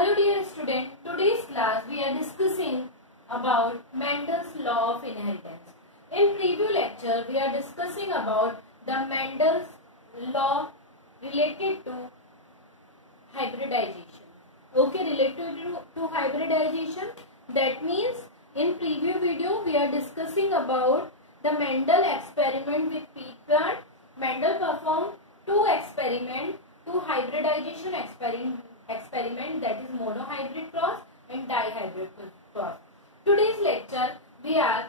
Hello dear student, today's class we are discussing about Mendel's law of inheritance. In preview lecture we are discussing about the Mendel's law related to hybridization. Okay, related to hybridization, that means in preview video we are discussing about the Mendel experiment with peat plant. Mendel performed two experiments, two hybridization experiment, that is monohybrid cross and dihybrid cross. Today's lecture we are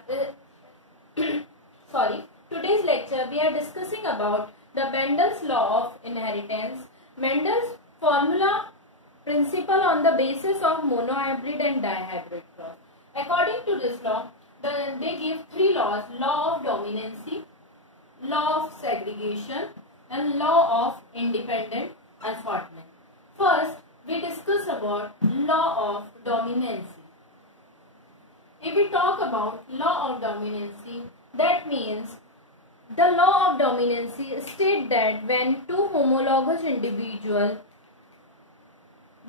discussing about the Mendel's law of inheritance, Mendel's formula principle on the basis of monohybrid and dihybrid cross. According to this law, they give three laws: law of dominancy, law of segregation and law of independent assortment. First, we discuss about law of dominancy. If we talk about law of dominancy, that means the law of dominancy states that when two homologous individuals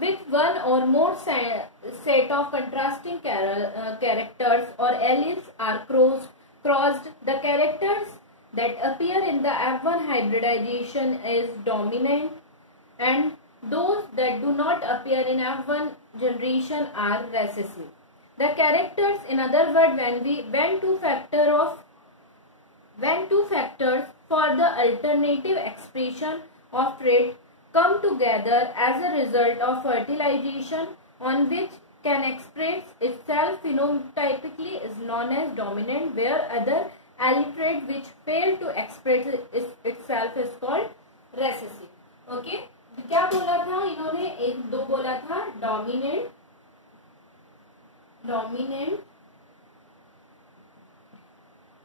with one or more set of contrasting characters or alleles are crossed, the characters that appear in the F1 hybridization is dominant and those that do not appear in F1 generation are recessive. The characters, in other words, when two factors for the alternative expression of trait come together as a result of fertilization on which can express itself phenotypically is known as dominant, where other allele trait which fail to express itself is called recessive. Okay, क्या बोला था इन्होंने? एक दो बोला था dominant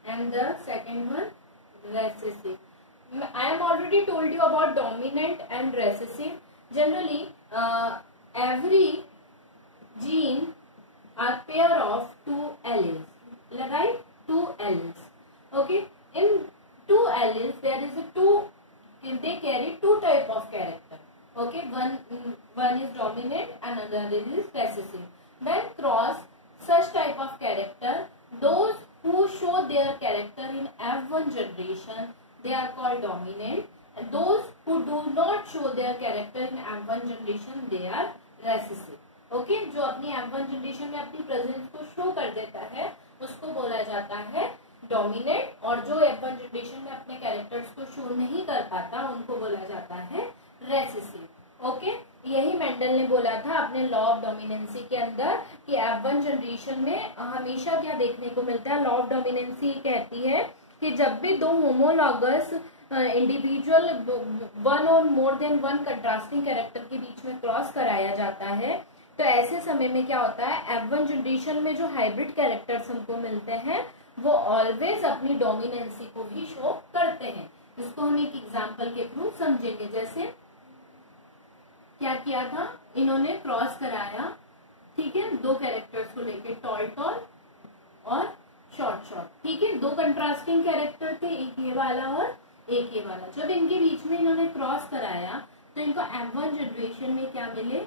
and the second one recessive. I am already told you about dominant and recessive. Generally, every gene are pair of two alleles, right? Two alleles. Okay. In two alleles, there is they carry two type of character. Okay. One is dominant, another is recessive. When cross such type of character, those who show their character in F1 generation, they are called dominant, and those who do not show their character in F1 generation, they are recessive. Okay, जो अपनी F1 generation में अपनी presence को show कर देता है उसको बोला जाता है dominant, और जो F1 generation में अपने characters को show नहीं कर पाता उनको बोला जाता है recessive. ओके, यही मेंडल ने बोला था अपने लॉ ऑफ डोमिनेंसी के अंदर कि F1 जनरेशन में हमेशा क्या देखने को मिलता है. लॉ ऑफ डोमिनेंसी कहती है कि जब भी दो होमोलॉगस इंडिविजुअल वन और more than one contrasting character के बीच में क्रॉस कराया जाता है तो ऐसे समय में क्या होता है, F1 जनरेशन में जो हाइब्रिड कैरेक्टर्स हमको मिलते हैं वो ऑलवेज अपनी डोमिनेंसी को ही शो करते हैं. इसको हम एक एग्जाम्पल के थ्रू समझेंगे. जैसे क्या किया था, इन्होंने क्रॉस कराया, ठीक है, दो कैरेक्टर्स को लेके टॉल और शॉर्ट. ठीक है, दो कंट्रास्टिंग कैरेक्टर थे, एक ये वाला और एक ये वाला. जब इनके बीच में इन्होंने क्रॉस कराया तो इनको F1 जनरेशन में क्या मिले,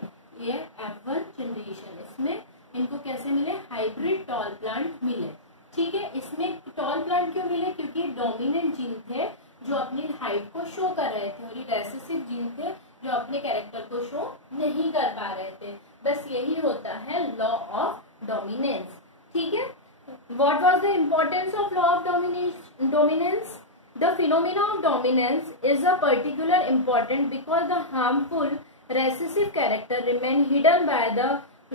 ये F1 जनरेशन, इसमें इनको कैसे मिले, हाइब्रिड टॉल प्लांट मिले. ठीक है, इसमें टॉल प्लांट क्यों मिले, क्योंकि डोमिनेंट जीन थे जो अपनी हाइट को शो कर रहे थे और ये रेसेसिव जीन थे जो अपने कैरेक्टर को शो नहीं कर पा रहे थे. बस यही होता है लॉ ऑफ डोमिनेंस. ठीक है, what was the importance of law of dominance? The phenomena of dominance is a particular important because the harmful recessive character remain hidden by the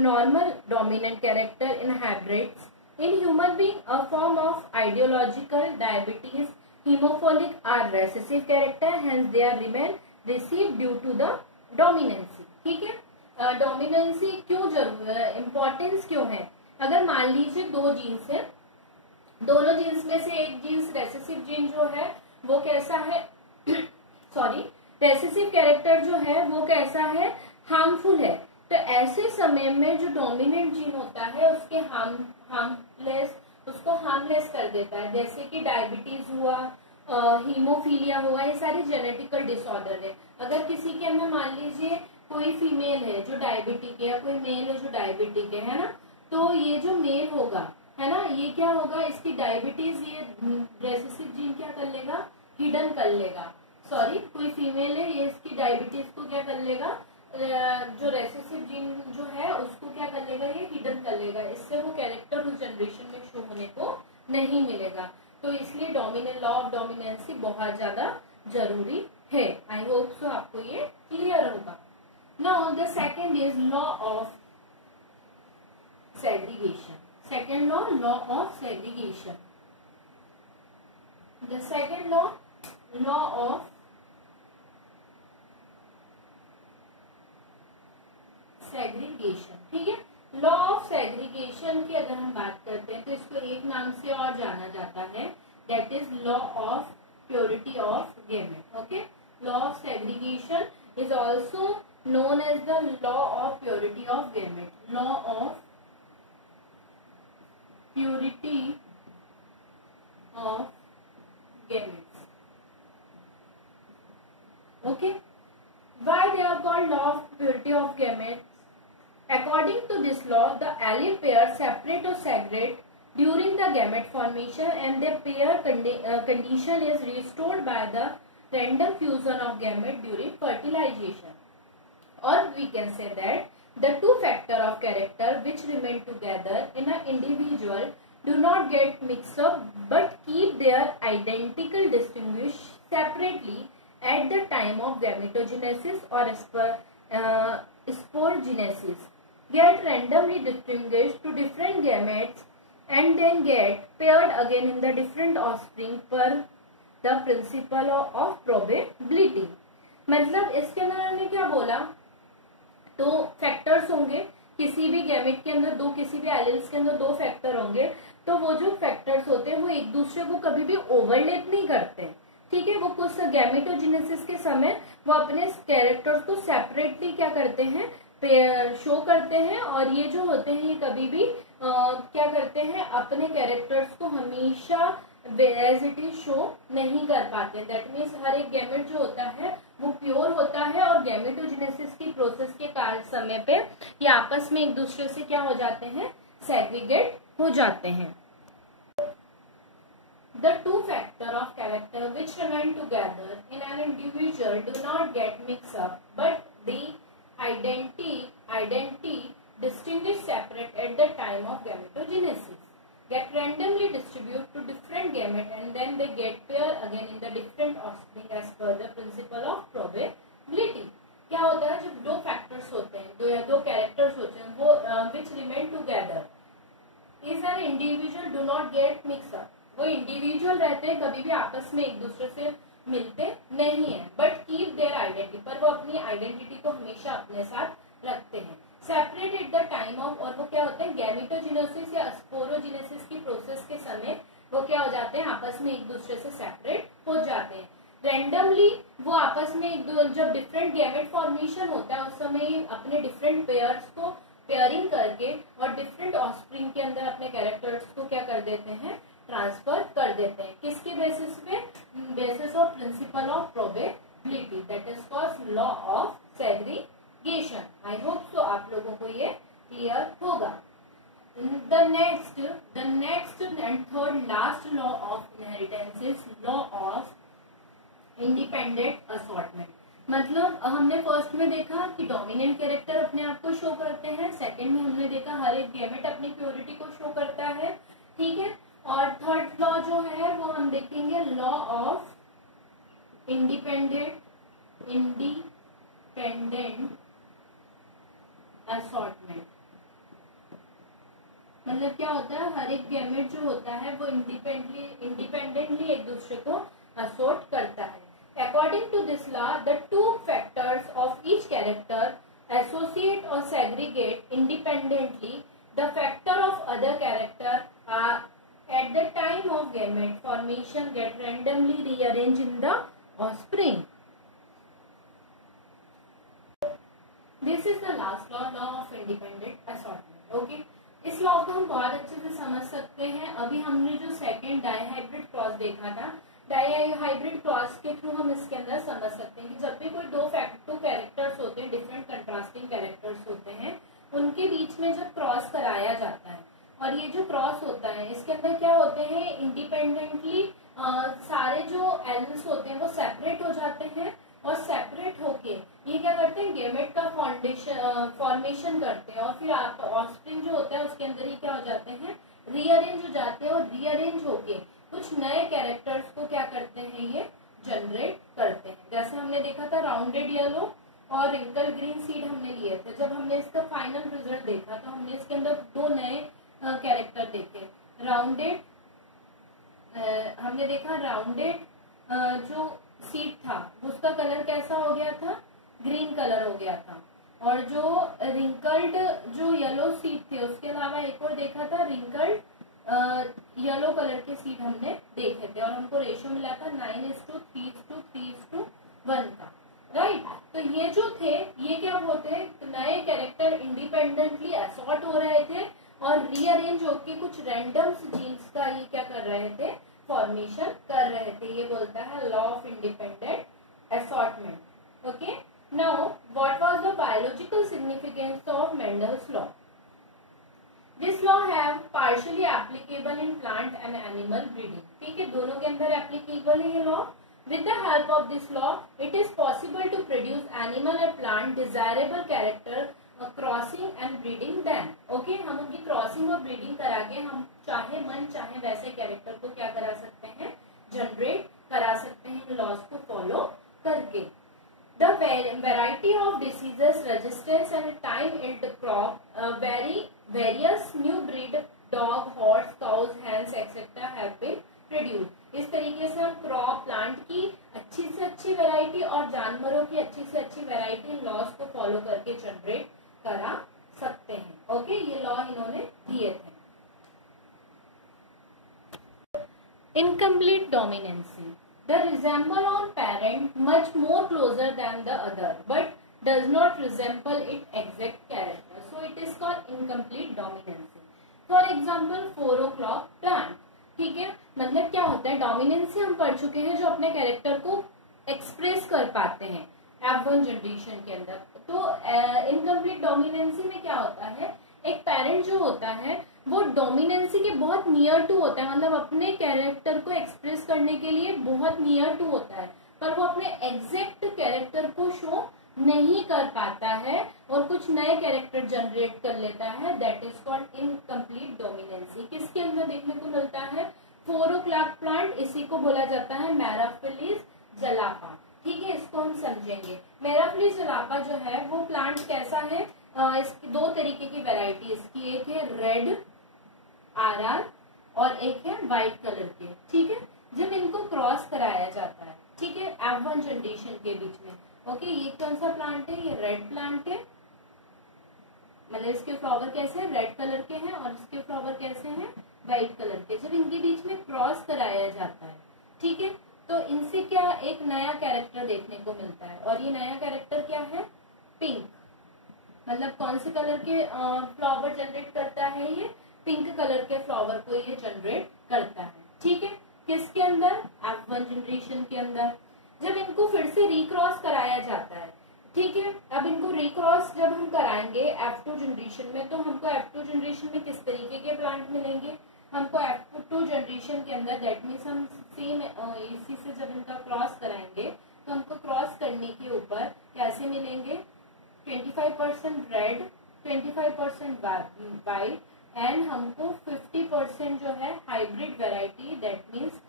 normal dominant character in hybrids. In human being, a form of ideological diabetes, hemophilic are recessive character, hence they are remain received due to the dominancy. ठीक है, dominancy क्यों importance क्यों है? अगर मान लीजिए दो jeans है, दोनों जीन्स में से एक जीन्स रेसेसिव जीन जो है वो कैसा है रेसेसिव कैरेक्टर जो है वो कैसा है, हार्मफुल है. तो ऐसे समय में जो डोमिनेंट जीन होता है उसके उसको हार्मलेस कर देता है. जैसे कि डायबिटीज हुआ, हीमोफीलिया हुआ, ये सारी जेनेटिकल डिसऑर्डर है. अगर किसी के अंदर मान लीजिए कोई फीमेल है जो डायबिटिक है या कोई मेल है जो डायबिटिक है ना, तो ये जो मेल होगा है ना, ये क्या होगा, इसकी डायबिटीज ये रेसेसिव जीन क्या कर लेगा, हिडन कर लेगा। सॉरी, कोई फीमेल है, ये इसकी डायबिटीज को क्या कर लेगा, जो रेसेसिव जीन जो है उसको क्या कर लेगा, ये हिडन कर लेगा। इससे वो कैरेक्टर उस जनरेशन में शो होने को नहीं मिलेगा। तो इसलिए डोमिनेंट लॉ ऑफ डोमिनेंसी बहुत ज्यादा जरूरी है। आई होप सो आपको ये क्लियर होगा। Now the second is law of segregation. Second law, law of segregation. The second law, law of segregation. ठीक है, लॉ ऑफ सेग्रीगेशन की अगर हम बात करते हैं तो इसको एक नाम से और जाना जाता है, that is law of purity of gamete. Okay, law of segregation is also known as the law of purity of gamete. Law of purity of gametes. Okay, why they are called law of purity of gametes? According to this law, the allele pairs separate or segregate during the gamete formation, and their pair condition is restored by the random fusion of gamete during fertilization. Or we can say that the two factors of character which remain together in an individual do not get mixed up but keep their identical distinguished separately at the time of gametogenesis or sporogenesis, get randomly distinguished to different gametes and then get paired again in the different offspring per the principle of probability. मतलब इसके अंदर ने क्या बोला, तो factors होंगे किसी भी गैमेट के अंदर, दो किसी भी एलिल्स के अंदर दो फैक्टर होंगे, तो वो जो फैक्टर्स होते हैं वो एक दूसरे को कभी भी ओवरलैप नहीं करते। ठीक है, वो कुछ गैमेटोजेनेसिस के समय वो अपने कैरेक्टर्स को सेपरेटली क्या करते हैं, शो करते हैं, और ये जो होते हैं ये कभी भी क्या करते हैं, अपने कैरेक्टर्स को हमेशा एज इट इज शो नहीं कर पाते। दैट मीन्स हर एक गैमेट जो होता है वो प्योर होता है, और गैमेटोजेनेसिस की प्रोसेस के समय पे ये आपस में एक दूसरे से क्या हो जाते हैं, सेग्रीगेट हो जाते हैं। The two factors of character which remain together in an individual do not get mixed up, but the identity distinguished separate at the time of gametogenesis, get randomly distributed to different gametes and then they get paired again in the different offspring as per the principle of probability. क्या होता है, जब दो factors होते हैं, दो या दो कैरेक्टर्स होते हैं, वो which remain together is an individual do not get mixed up, वो इंडिविजुअल रहते हैं, कभी भी आपस में एक दूसरे से मिलते नहीं है, बट कीप देयर आइडेंटिटी, पर वो अपनी आइडेंटिटी को हमेशा अपने साथ रखते हैं। Separate at the time of, और वो क्या होते हैं, गैमेटोजेनेसिस या स्पोरोजेनेसिस की प्रोसेस के समय वो क्या हो जाते हैं, आपस में एक दूसरे से सेपरेट हो जाते हैं। रैंडमली वो आपस में जब डिफरेंट गैमेट फॉर्मेशन होता है उस समय अपने डिफरेंट पेयर्स को पेयरिंग करके और डिफरेंट ऑफस्प्रिंग के अंदर अपने कैरेक्टर्स को क्या कर देते हैं, ट्रांसफर कर देते हैं। किसके बेसिस पे, basis of principle of probability, that is called law of segregation. I hope so आप लोगों को ये क्लियर होगा। The next and third last law of inheritance is law of independent assortment। मतलब हमने फर्स्ट में देखा कि डोमिनेंट कैरेक्टर अपने आप को शो करते हैं, सेकंड में हमने देखा हर एक गैमेट अपनी प्योरिटी को शो करता है। ठीक है, और थर्ड लॉ जो है वो हम देखेंगे लॉ ऑफ इंडिपेंडेंट असॉर्टमेंट। मतलब क्या होता है, हर एक गैमेट जो होता है वो इंडिपेंडेंटली एक दूसरे को असॉर्ट करता है। According to this law, the two factors of each character associate or segregate independently. The factor of other character are at the time of gamete formation get randomly rearranged in the offspring. This is the last law, law of independent assortment. Okay, इस law को हम बहुत अच्छे से समझ सकते हैं। अभी हमने जो सेकेंड डाइहाइब्रिड क्रॉस देखा था हाइब्रिड क्रॉस के थ्रू हम इसके अंदर समझ सकते हैं कि जब भी कोई दो कैरेक्टर्स होते हैं, डिफरेंट कंट्रास्टिंग कैरेक्टर्स होते हैं, उनके बीच में जब क्रॉस कराया जाता है, और ये जो क्रॉस होता है इसके अंदर क्या होते हैं, इंडिपेंडेंटली सारे जो एलिमेंट्स होते हैं वो सेपरेट हो जाते हैं, और सेपरेट होके ये क्या करते हैं, गेमेट का फॉर्मेशन करते हैं, और फिर आप ऑफस्प्रिंग जो होता है उसके अंदर ही क्या हो जाते हैं, रीअरेंज हो जाते हैं, और रीअरेंज होके कुछ नए कैरेक्टर्स को क्या करते हैं, ये जनरेट करते हैं। जैसे हमने देखा था राउंडेड येलो और रिंकल ग्रीन सीड हमने लिए थे, जब हमने इसका फाइनल रिजल्ट देखा तो हमने इसके अंदर दो नए कैरेक्टर देखे। राउंडेड हमने देखा, राउंडेड जो सीड था उसका कलर कैसा हो गया था, ग्रीन कलर हो गया था, और जो रिंकल्ड जो येलो सीड थे उसके अलावा एक और देखा था रिंकल्ड येलो कलर के सीड हमने देखे थे, और हमको रेशियो मिला था 9:3:3:1 का, राइट। तो ये जो थे ये क्या होते हैं, नए कैरेक्टर इंडिपेंडेंटली असॉर्ट हो रहे थे और रीअरेंज होके कुछ रैंडम्स जीन्स का ये क्या कर रहे थे, फॉर्मेशन कर रहे थे। ये बोलता है law of independent assortment. Okay, now what was the biological significance of Mendel's law? This law have partially applicable in plant and animal breeding. ठीक है, दोनों के अंदर एप्लीकेबल है ये law. With the help of this law, it is possible to produce animal and plant desirable character crossing and breeding them. Okay, हम उनकी crossing और ब्रीडिंग करा के हम चाहे मन चाहे वैसे कैरेक्टर को क्या करा सकते हैं, जनरेट करा सकते हैं, इन लॉज को फॉलो करके। The variety of diseases, resistance and time yield crop various new breed dog, horse, cows, hens etc. have been produced. इस तरीके से हम क्रॉप प्लांट की अच्छी से अच्छी वैरायटी और जानवरों की अच्छी से अच्छी वैरायटी लॉज को फॉलो करके जनरेट करा सकते हैं। ओके, ये लॉ इन्होंने दिए थे। Incomplete dominancy, the resemble on parent much more closer then the other but does not resemble it exact character, so it is called incomplete dominancy. For example 4 o'clock plant. ठीक है, मतलब क्या होता है, डोमिनेंसी हम पढ़ चुके हैं जो अपने कैरेक्टर को एक्सप्रेस कर पाते हैं F1 जनरेशन के अंदर। तो इनकम्प्लीट डोमिनेंसी में क्या होता है, एक पेरेंट जो होता है वो डोमिनेंसी के बहुत नियर टू होता है, मतलब अपने कैरेक्टर को एक्सप्रेस करने के लिए बहुत नियर टू होता है, पर वो अपने एग्जैक्ट कैरेक्टर को शो नहीं कर पाता है और कुछ नए कैरेक्टर जनरेट कर लेता है, that is called incomplete dominancy. किसके अंदर देखने को मिलता है, 4 o'clock प्लांट, इसी को बोला जाता है मैराफिलीज जलापा। ठीक है, इसको हम समझेंगे। मैराफिलीज जलापा जो है वो प्लांट कैसा है, इसकी दो तरीके की वैरायटी इसकी, एक है रेड RR और एक है व्हाइट कलर के। ठीक है, जब इनको क्रॉस कराया जाता है, ठीक है, F1 जनरेशन के बीच में। ओके, ये कौन सा प्लांट है, ये रेड प्लांट है, मतलब इसके फ्लावर कैसे हैं, रेड कलर के हैं, और इसके फ्लावर कैसे हैं, व्हाइट कलर के। जब इनके बीच में क्रॉस कराया जाता है, ठीक है, तो इनसे क्या एक नया कैरेक्टर देखने को मिलता है, और ये नया कैरेक्टर क्या है, पिंक। मतलब कौन से कलर के फ्लावर जनरेट करता है, ये पिंक कलर के फ्लावर को ये जनरेट करता है। ठीक है, किसके अंदर, F1 जनरेशन के अंदर। जब इनको फिर से रिक्रॉस कराया जाता है, ठीक है, अब इनको रिक्रॉस जब हम कराएंगे F2 जनरेशन में, तो हमको F2 जनरेशन में किस तरीके के प्लांट मिलेंगे, हमको F2 जनरेशन के अंदर, दैट मीन्स हम सेम इसी से जब इनका क्रॉस कराएंगे तो हमको क्रॉस करने के ऊपर कैसे मिलेंगे, 25% रेड, 25% वाइट, एंड हमको 50% जो है hybrid variety, that means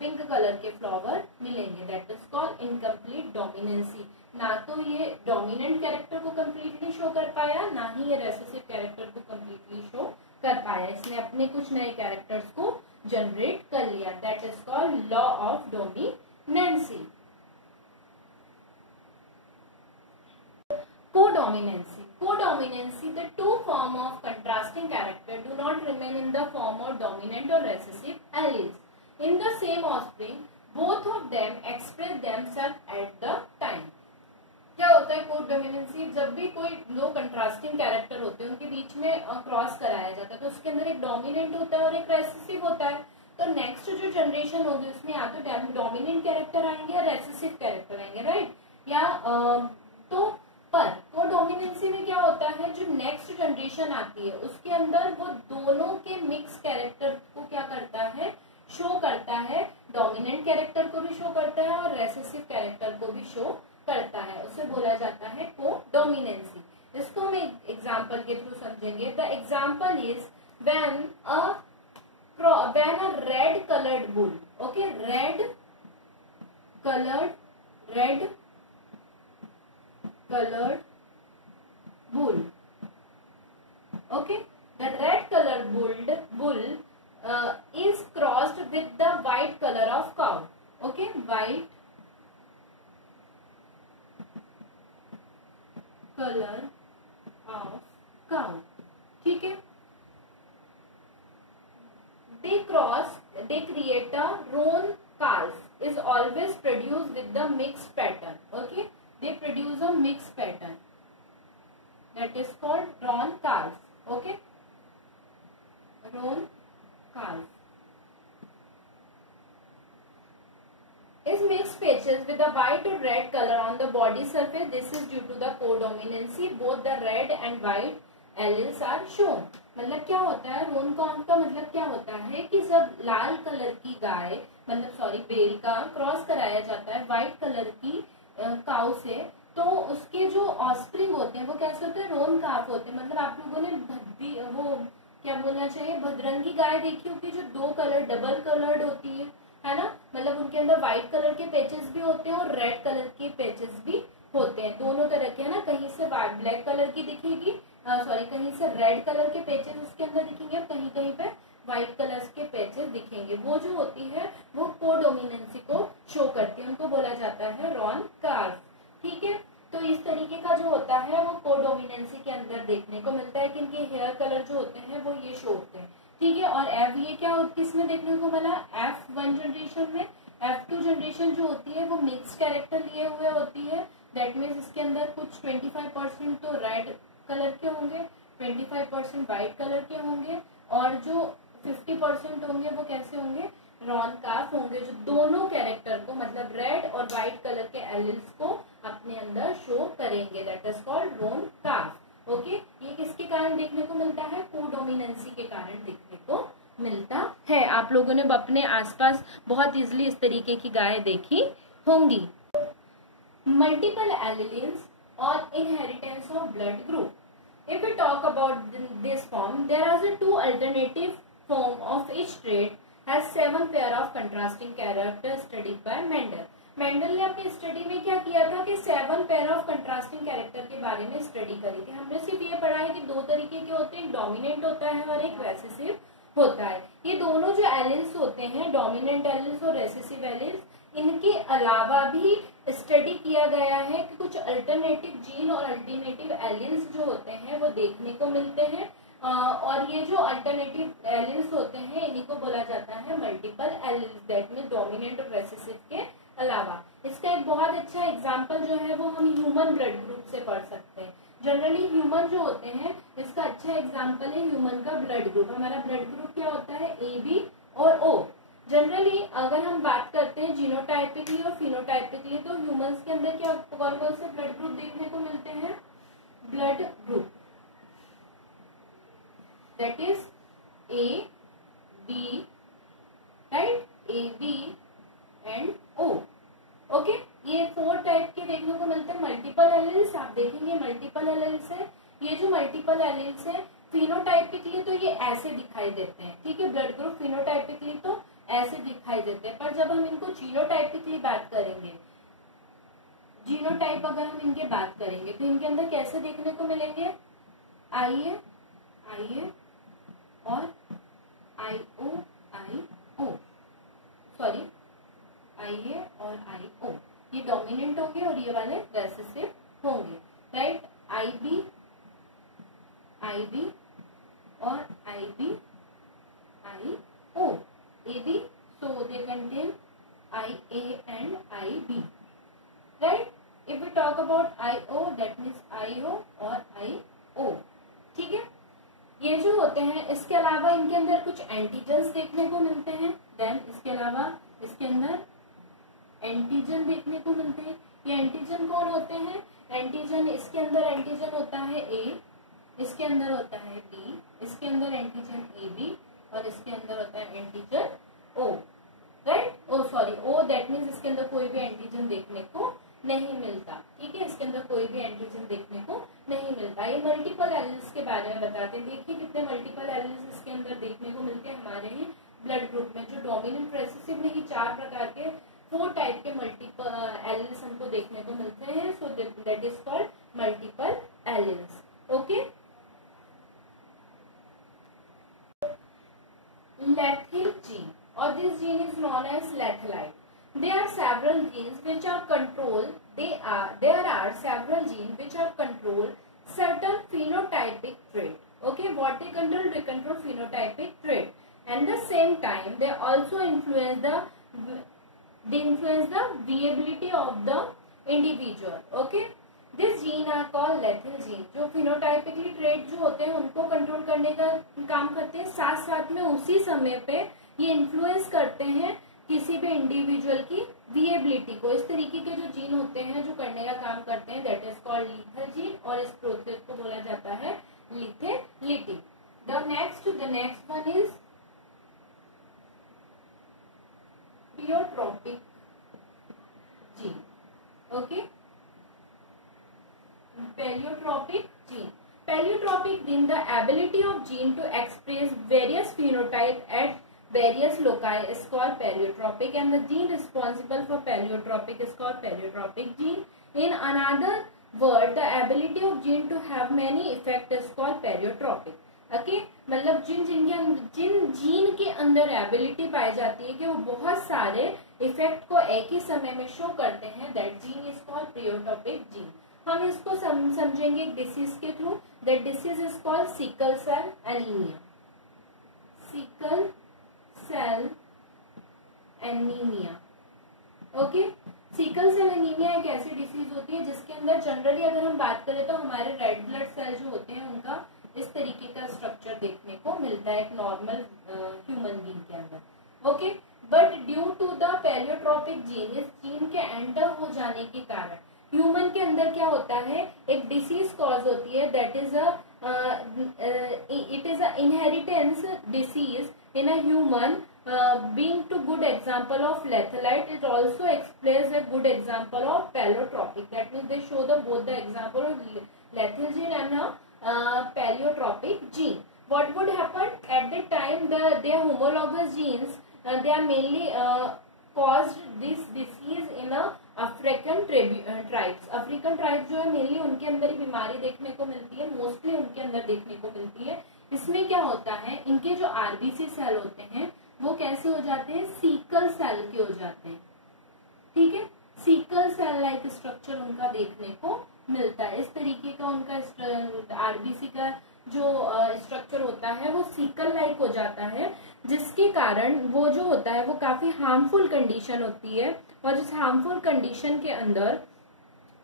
pink colour के फ्लावर मिलेंगे, that is called incomplete dominancy. ना तो ये डोमिनेंट कैरेक्टर को कम्प्लीटली शो कर पाया, ना ही ये रेसेसिव कैरेक्टर को कम्प्लीटली शो कर पाया, इसने अपने कुछ नए कैरेक्टर्स को जनरेट कर लिया, that is called law of dominancy. Codominancy, codominancy, the two form of contrasting character do not remain in the form of dominant or recessive alleles in the same offspring, both of them express themselves at the time। क्या होता है कोडोमिनेंसी, जब भी कोई दो contrasting character होते हैं उनके बीच में क्रॉस कराया जाता है तो उसके अंदर एक डोमिनेंट होता है और एक रेसेसिव होता है। तो नेक्स्ट जो जनरेशन होगी उसमें या तो डोमिनेंट कैरेक्टर आएंगे या रेसेसिव कैरेक्टर आएंगे, राइट। या तो पर कोडोमिनेंसी में क्या होता है, जो नेक्स्ट जनरेशन आती है उसके अंदर वो दोनों के मिक्स कैरेक्टर को क्या करता है, शो करता है। डोमिनेंट कैरेक्टर को भी शो करता है और रेसेसिव कैरेक्टर को भी शो करता है, उसे बोला जाता है कोडोमिनेंसी। इसको हम एग्जाम्पल के थ्रू समझेंगे। The example is when a red colored bull, okay, red colored bull, okay, the red colored bull is crossed with the white color of cow, okay, white color of cow, ठीक है। they create a roan calf is always produced with the mixed pattern, okay, they produce a mixed pattern that is called roan calf, okay, roan calf is mixed patches with a white or red color on the body surface. This is due to the codominancy. Both the red and white alleles are shown. मतलब क्या होता है, रोन काफ का मतलब क्या होता है कि जब लाल कलर की गाय मतलब बेल का क्रॉस कराया जाता है व्हाइट कलर की काउ से, तो उसके जो ऑस्प्रिंग होते हैं वो कैसे होते हैं, रोन काफ होते हैं। मतलब आप लोगों ने वो क्या बोलना चाहिए, भद्रंगी गाय देखी होगी जो दो कलर डबल कलर्ड होती है ना, मतलब उनके अंदर व्हाइट कलर के पैचेस भी होते हैं और रेड कलर के पैचेस भी होते हैं, दोनों तरह के, है ना। कहीं से ब्लैक कलर की दिखेगी, कहीं से रेड कलर के पैचेस उसके अंदर दिखेंगे और कहीं कहीं पे व्हाइट कलर के पैचेस दिखेंगे। वो जो होती है वो कोडोमिनेंसी को शो करती है, उनको बोला जाता है रॉन कार्व, ठीक है। तो इस तरीके का जो होता है वो कोडोमिनेंसी के अंदर देखने को मिलता है कि इनके हेयर कलर जो होते हैं वो ये शो होते हैं, ठीक है। और ये क्या किसमें देखने को मिला, F1 जनरेशन में। F2 जनरेशन जो होती है वो मिक्स कैरेक्टर लिए हुए होती है, दैट मीन्स इसके अंदर कुछ 25% तो रेड कलर के होंगे, 25% व्हाइट कलर के होंगे और जो 50% होंगे वो कैसे होंगे, रॉन काफ होंगे, जो दोनों कैरेक्टर को मतलब रेड और व्हाइट कलर के एलिल्स को अपने अंदर शो करेंगे, that is called Ron calf, okay. ये किसके कारण देखने को मिलता है, कोडोमिनेंसी के कारण देखने को मिलता है। आप लोगों ने अपने आसपास बहुत इजीली इस तरीके की गाय देखी होंगी। मल्टीपल एलिलेंस और inheritance of blood group. If we talk about this form, there are the two alternative form of each trait has 7 pair of contrasting characters studied by Mendel. Mendel ने अपनी स्टडी में क्या किया था कि 7 पेयर ऑफ कंट्रास्टिंग कैरेक्टर के बारे में स्टडी करी थी। हमने सिर्फ ये पढ़ा है कि दो तरीके के होते हैं, एक डोमिनेंट होता है और एक रेसेसिव होता है। ये दोनों जो एलिल्स होते हैं, डोमिनेंट एलिल्स और रेसेसिव एलिल्स, इनके अलावा भी स्टडी किया गया है कि कुछ अल्टरनेटिव जीन और अल्टरनेटिव एलिल्स जो होते हैं वो देखने को मिलते हैं, और ये जो अल्टरनेटिव एलिल्स होते हैं इन्हीं को बोला जाता है multiple alleles, that mean dominant और रेसेसिव के अलावा। इसका एक बहुत अच्छा एग्जाम्पल जो है वो हम ह्यूमन ब्लड ग्रुप से पढ़ सकते हैं। जनरली ह्यूमन जो होते हैं इसका अच्छा एग्जाम्पल है ह्यूमन का ब्लड ग्रुप। हमारा ब्लड ग्रुप क्या होता है, AB और O। जनरली अगर हम बात करते हैं जीनोटाइपिकली और फिनोटाइपिकली, तो ह्यूमंस के अंदर क्या कौन कौन से ब्लड ग्रुप देखने को मिलते हैं, blood group that is AB, right, AB and O, okay. ये 4 टाइप के देखने को मिलते हैं। मल्टीपल एलिल्स आप देखेंगे मल्टीपल एलिल्स है, ये जो मल्टीपल एलिल्स है फिनोटाइपिकली तो ये ऐसे दिखाई देते हैं, ठीक है, ब्लड ग्रुप फिनोटाइपिकली तो ऐसे दिखाई देते हैं। पर जब हम इनको जीनोटाइपिकली बात करेंगे, जीनोटाइप अगर हम इनके बात करेंगे तो इनके अंदर कैसे देखने को मिलेंगे, IA और IO, सॉरी IA और IO, ये डोमिनेंट होंगे और ये वाले रेसेसिव होंगे, राइट। IB और IB IO, AB, so they contain IA and IB, right? If we talk about IO, that means IO और IO, ठीक है। ये जो होते हैं, इसके अलावा इनके अंदर कुछ एंटीजन्स देखने को मिलते हैं। देन इसके अलावा इसके अंदर एंटीजन देखने को मिलते हैं। ये एंटीजन कौन होते हैं? एंटीजन, इसके अंदर एंटीजन होता है ए, इसके अंदर होता है बी, इसके अंदर एंटीजन ए बी, और इसके अंदर होता है antigen O, right? Oh sorry, O that means इसके अंदर कोई भी एंटीजन देखने को नहीं मिलता। ठीक है, इसके अंदर कोई भी एंटीजन देखने को नहीं मिलता। ये मल्टीपल एलील्स के बारे में बताते हैं। देखिए कितने मल्टीपल एलील्स इसके अंदर देखने को मिलते हैं हमारे ही ब्लड ग्रुप में। जो डोमिनेंट रेसेसिव में ही 4 प्रकार के 4 टाइप के मल्टीपल एलील्स हमको देखने को मिलते हैं। So that is called multiple alleles. Okay, lethal gene, or this gene is known as lethylite. There are several genes which are control. There are several genes which are control certain phenotypic trait. Okay, what they control? They control phenotypic trait. And the same time, they also influence the viability of the individual. Okay, this gene are called lethal gene. जो phenotypically trait जो होते हैं उनको control करने का काम करते हैं, साथ साथ में उसी समय पे ये इन्फ्लुएंस करते हैं किसी भी इंडिविजुअल की विएबिलिटी को। इस तरीके के जो जीन होते हैं जो करने का काम करते हैं, that is called lethal gene, और इस प्रोसेस को बोला जाता है lethality. The next one is pleiotropic gene. Okay, pleiotropic gene. Pleiotropic gene, the ability of gene to express various phenotype at various loci is called pleiotropic, and the gene responsible for pleiotropic is called pleiotropic gene. In another word, the ability of gene to have many effect is called pleiotropic. Okay, मतलब जिन gene के अंदर ability पाई जाती है कि वो बहुत सारे effect को एक ही समय में शो करते हैं, that gene is called pleiotropic gene. हम इसको समझेंगे डिसीज के through. That disease is called sickle cell anaemia. Sickle cell anaemia. Okay, sickle cell anaemia एक ऐसी डिसीज होती है जिसके अंदर जनरली अगर हम बात करें तो हमारे रेड ब्लड सेल जो होते हैं उनका इस तरीके का स्ट्रक्चर देखने को मिलता है एक नॉर्मल ह्यूमन बीइंग के अंदर। Okay, but due to the pleiotropic gene, इस जीन के एंटर हो जाने के कारण ह्यूमन के अंदर क्या होता है, एक डिसीज कॉज होती है, that is it is a inheritance disease in a human, being to good example of lethalite. It also explains a good example of pleiotropic. That means they show both the example of lethal gene and pleiotropic gene. What would happen at the time? Their homologous genes they are mainly caused this disease in a African tribes. African tribes जो है mainly उनके अंदर ही बीमारी देखने को मिलती है, mostly उनके अंदर देखने को मिलती है। इसमें क्या होता है, इनके जो आरबीसी सेल होते हैं वो कैसे हो जाते हैं, सीकल सेल के हो जाते हैं। ठीक है, सीकल सेल लाइक स्ट्रक्चर उनका देखने को मिलता है। इस तरीके का उनका आरबीसी का जो स्ट्रक्चर होता है वो सीकल लाइक हो जाता है, जिसके कारण वो जो होता है वो काफी हार्मफुल कंडीशन होती है, और इस हार्मफुल कंडीशन के अंदर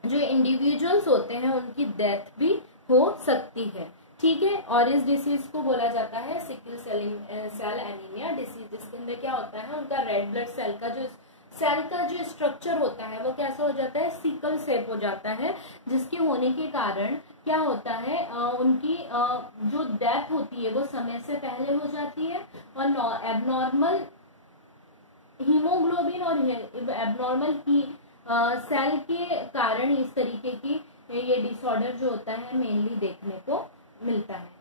जो इंडिविजुअल्स होते हैं उनकी डेथ भी हो सकती है। ठीक है, और इस डिसीज को बोला जाता है सिकल सेल एनीमिया डिसीज। जिसके अंदर क्या होता है, उनका रेड ब्लड सेल का जो स्ट्रक्चर होता है वो कैसा हो जाता है, सिकल शेप हो जाता है, जिसके होने के कारण क्या होता है, उनकी जो डेथ होती है वो समय से पहले हो जाती है, और एबनॉर्मल हीमोग्लोबिन और एबनॉर्मल की सेल के कारण इस तरीके की ये डिसऑर्डर जो होता है मेनली देखने को मिलता है।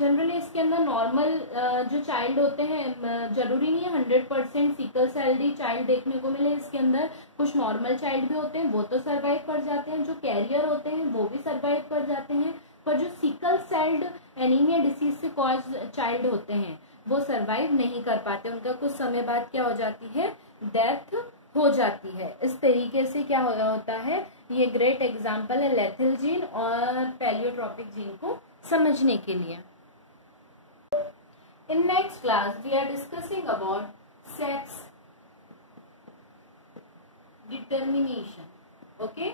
जनरली इसके अंदर नॉर्मल जो चाइल्ड होते हैं, जरूरी नहीं है 100% सिकल सेल्डी चाइल्ड देखने को मिले। इसके अंदर कुछ नॉर्मल चाइल्ड भी होते हैं, वो तो सर्वाइव कर जाते हैं, जो कैरियर होते हैं वो भी सर्वाइव कर जाते हैं, पर जो सिकल सेल्ड एनीमिया डिसीज से कॉज चाइल्ड होते हैं वो सर्वाइव नहीं कर पाते, उनका कुछ समय बाद क्या हो जाती है, डेथ हो जाती है। इस तरीके से क्या होता है, ये ग्रेट एग्जाम्पल है लेथल जीन और प्लियोट्रोपिक जीन को समझने के लिए। In next class, we are discussing about sex determination. Okay.